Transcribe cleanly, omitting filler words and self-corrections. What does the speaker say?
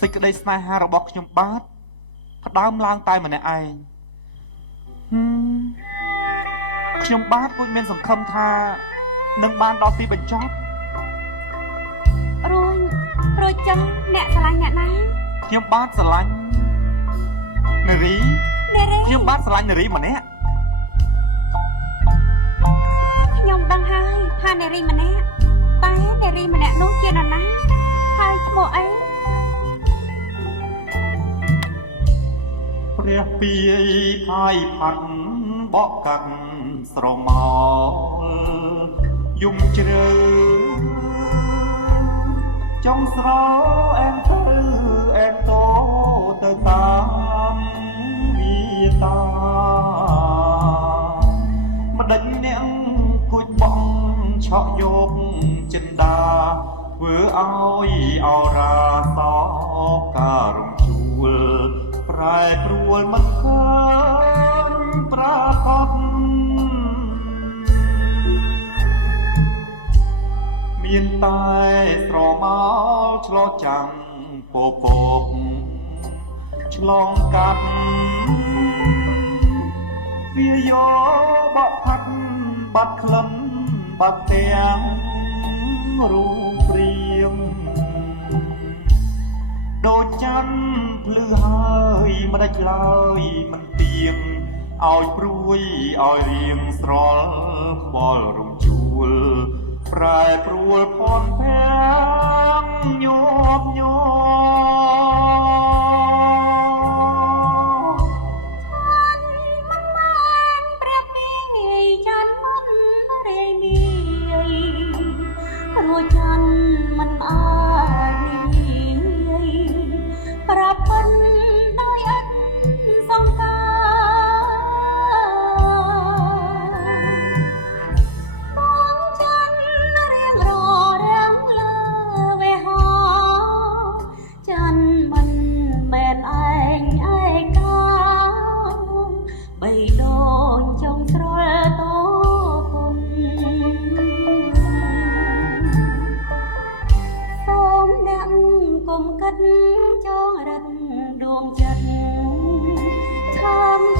សេចក្តីស្នេហារបស់ខ្ញុំបាទផ្ដើមឡើងតែម្នាក់ឯងខ្ញុំបាទគួរមានសង្ឃឹមថានឹងបានដល់ទីបញ្ចប់រួចចឹងអ្នកស្រឡាញ់អ្នកណាខ្ញុំបាទស្រឡាញ់នារីខ្ញុំបាទស្រឡាញ់នារីម្នាក់ខ្ញុំដឹងហើយថានារីម្នាក់តែនារីម្នាក់នោះជានរណាហើយឈ្មោះអីព្រះពីផាយផាត់បកកាត់ស្រមោលយំជ្រៅចំស្រោអែនទៅអែនតោទៅតាមវាតាម្ដេចអ្នកគួចបងឆក់យកចិន្តាធ្វើឲ្យអរាសការរំជួលប្រែប្រួលមិនឃើញប្រកបមានតែស្រមោលឆ្លោះចាំងពពកឆ្លងកាត់វាយកបកផាត់បាត់ក្លិនបាត់ទាំងរូបព្រាមដូចច័ន្ទភ្លឺហើយមិនដាច់ឡើយមិនទៀងឲ្យព្រួយឲ្យរៀងស្រល់ខ្វល់រំជួលប្រែប្រួលផនភាំងញាប់ញ័ចងរិតដួងចិត្តធម្ម